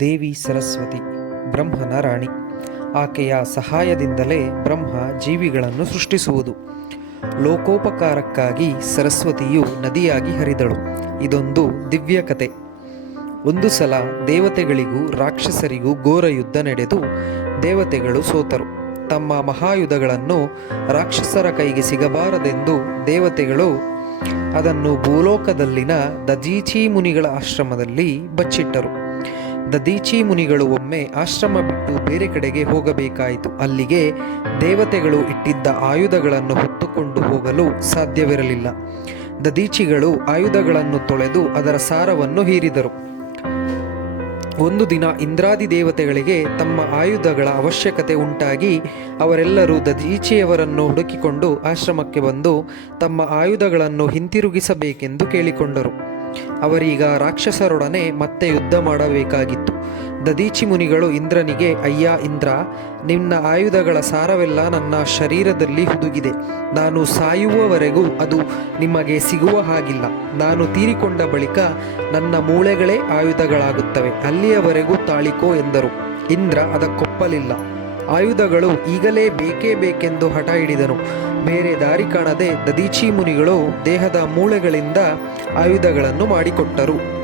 ದೇವಿ ಸರಸ್ವತಿ ಬ್ರಹ್ಮನ ರಾಣಿ ಆಕೆಯ ಸಹಾಯದಿಂದಲೇ ಬ್ರಹ್ಮ ಜೀವಿಗಳನ್ನು ಸೃಷ್ಟಿಸುವುದು. ಲೋಕೋಪಕಾರಕ್ಕಾಗಿ ಸರಸ್ವತಿಯು ನದಿಯಾಗಿ ಹರಿದಳು. ಇದೊಂದು ದಿವ್ಯ ಕತೆ ಒಂದು ಸಲ ದೇವತೆಗಳಿಗೂ ರಾಕ್ಷಸರಿಗೂ ಘೋರ ಯುದ್ಧ ನಡೆದು ದೇವತೆಗಳು ಸೋತರು. ತಮ್ಮ ಮಹಾಯುಧಗಳನ್ನು ರಾಕ್ಷಸರ ಕೈಗೆ ಸಿಗಬಾರದೆಂದು ದೇವತೆಗಳು ಅದನ್ನು ಭೂಲೋಕದಲ್ಲಿನ ದಜೀಚಿ ಮುನಿಗಳ ಆಶ್ರಮದಲ್ಲಿ ಬಚ್ಚಿಟ್ಟರು. ದದೀಚಿ ಮುನಿಗಳು ಒಮ್ಮೆ ಆಶ್ರಮ ಬಿಟ್ಟು ಬೇರೆ ಕಡೆಗೆ ಹೋಗಬೇಕಾಯಿತು. ಅಲ್ಲಿಗೆ ದೇವತೆಗಳು ಇಟ್ಟಿದ್ದ ಆಯುಧಗಳನ್ನು ಹೊತ್ತುಕೊಂಡು ಹೋಗಲು ಸಾಧ್ಯವಿರಲಿಲ್ಲ. ದದೀಚಿಗಳು ಆಯುಧಗಳನ್ನು ತೊಳೆದು ಅದರ ಸಾರವನ್ನು ಹೀರಿದರು. ಒಂದು ದಿನ ಇಂದ್ರಾದಿ ದೇವತೆಗಳಿಗೆ ತಮ್ಮ ಆಯುಧಗಳ ಅವಶ್ಯಕತೆ ಉಂಟಾಗಿ ಅವರೆಲ್ಲರೂ ದದೀಚಿಯವರನ್ನು ಹುಡುಕಿಕೊಂಡು ಆಶ್ರಮಕ್ಕೆ ಬಂದು ತಮ್ಮ ಆಯುಧಗಳನ್ನು ಹಿಂತಿರುಗಿಸಬೇಕೆಂದು ಕೇಳಿಕೊಂಡರು. ಅವರೀಗ ರಾಕ್ಷಸರೊಡನೆ ಮತ್ತೆ ಯುದ್ಧ ಮಾಡಬೇಕಾಗಿತ್ತು. ದದೀಚಿ ಮುನಿಗಳು ಇಂದ್ರನಿಗೆ, ಅಯ್ಯ ಇಂದ್ರ, ನಿನ್ನ ಆಯುಧಗಳ ಸಾರವೆಲ್ಲ ನನ್ನ ಶರೀರದಲ್ಲಿ ಹುದುಗಿದೆ. ನಾನು ಸಾಯುವವರೆಗೂ ಅದು ನಿಮಗೆ ಸಿಗುವ ಹಾಗಿಲ್ಲ. ನಾನು ತೀರಿಕೊಂಡ ಬಳಿಕ ನನ್ನ ಮೂಳೆಗಳೇ ಆಯುಧಗಳಾಗುತ್ತವೆ. ಅಲ್ಲಿಯವರೆಗೂ ತಾಳಿಕೋ ಎಂದರು. ಇಂದ್ರ ಅದಕ್ಕೊಪ್ಪಲಿಲ್ಲ. ಆಯುಧಗಳು ಈಗಲೇ ಬೇಕೇ ಬೇಕೆಂದು ಹಠ ಹಿಡಿದನು. ಬೇರೆ ದಾರಿ ಕಾಣದೆ ದದೀಚಿ ಮುನಿಗಳು ದೇಹದ ಮೂಳೆಗಳಿಂದ ಆಯುಧಗಳನ್ನು ಮಾಡಿಕೊಟ್ಟರು.